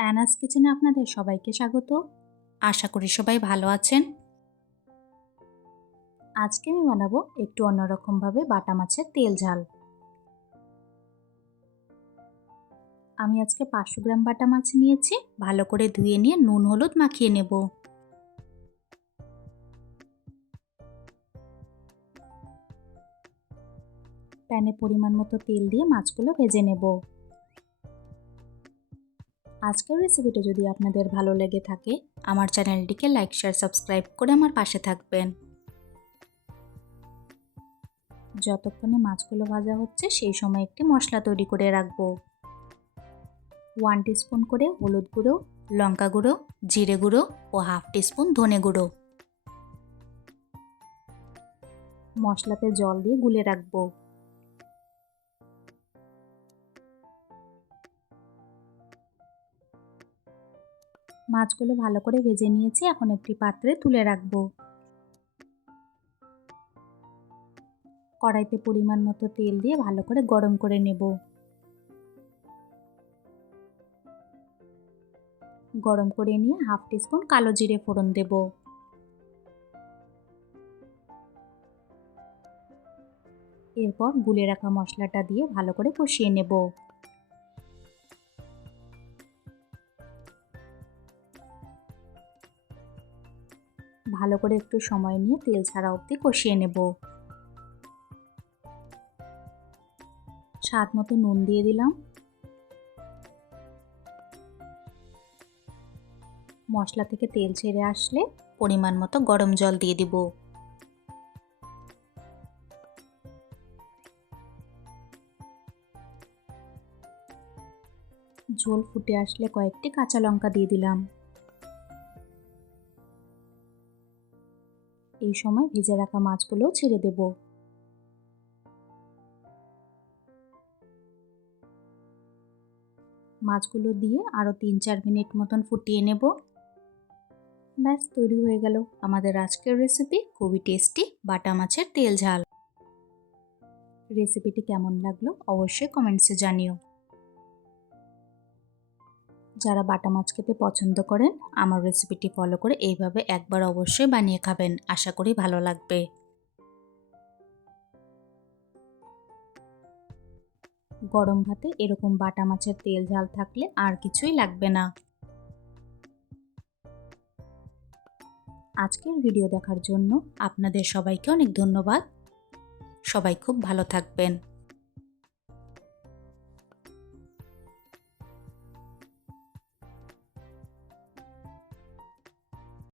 অ্যানাস কিচেনে আপনাদের সবাইকে স্বাগত। আশা করি সবাই ভালো আছেন। আজকে আমি বানাবো একটু অন্যরকমভাবে বাটা মাছের তেল ঝাল। আমি আজকে পাঁচশো গ্রাম বাটা মাছ নিয়েছি, ভালো করে ধুয়ে নিয়ে নুন, হলুদ মাখিয়ে নেব। প্যানে পরিমাণ মতো তেল দিয়ে মাছগুলো ভেজে নেব। আজকের রেসিপিটা যদি আপনাদের ভালো লেগে থাকে, আমার চ্যানেলটিকে লাইক শেয়ার সাবস্ক্রাইব করে আমার পাশে থাকবেন। যতক্ষণে মাছগুলো ভাজা হচ্ছে, সেই সময় একটি মশলা তৈরি করে রাখব। ওয়ান টিস্পুন করে হলুদ গুঁড়ো, লঙ্কা গুঁড়ো, জিরে গুঁড়ো ও হাফ টিস্পুন ধনে গুঁড়ো। মশলাতে জল দিয়ে গুলে রাখব। মাছগুলো ভালো করে ভেজে নিয়েছি, এখন একটি পাত্রে তুলে রাখব। কড়াইতে পরিমাণ মতো তেল দিয়ে ভালো করে গরম করে নেব। গরম করে নিয়ে হাফ টি টিস্পুন কালো জিরে ফোড়ন দেব। এরপর গুলে রাখা মশলাটা দিয়ে ভালো করে কষিয়ে নেব। ভালো করে একটু সময় নিয়ে তেল ছাড়া অবধি কষিয়ে নেব। স্বাদ মতো নুন দিয়ে দিলাম। মশলা থেকে তেল ছেড়ে আসলে পরিমাণ মতো গরম জল দিয়ে দিব। ঝোল ফুটে আসলে কয়েকটি কাঁচা লঙ্কা দিয়ে দিলাম। এই সময় ভেজে রাখা মাছগুলোও ছেড়ে দেব। মাছগুলো দিয়ে আরও তিন চার মিনিট মতন ফুটিয়ে নেব। ব্যাস, তৈরি হয়ে গেল আমাদের আজকের রেসিপি খুবই টেস্টি বাটা মাছের তেল ঝাল। রেসিপিটি কেমন লাগল অবশ্যই কমেন্টসে জানিও। যারা বাটা মাছ খেতে পছন্দ করেন, আমার রেসিপিটি ফলো করে এইভাবে একবার অবশ্যই বানিয়ে খাবেন। আশা করি ভালো লাগবে। গরম ভাতে এরকম বাটা মাছের তেল ঝাল থাকলে আর কিছুই লাগবে না। আজকের ভিডিও দেখার জন্য আপনাদের সবাইকে অনেক ধন্যবাদ। সবাই খুব ভালো থাকবেন।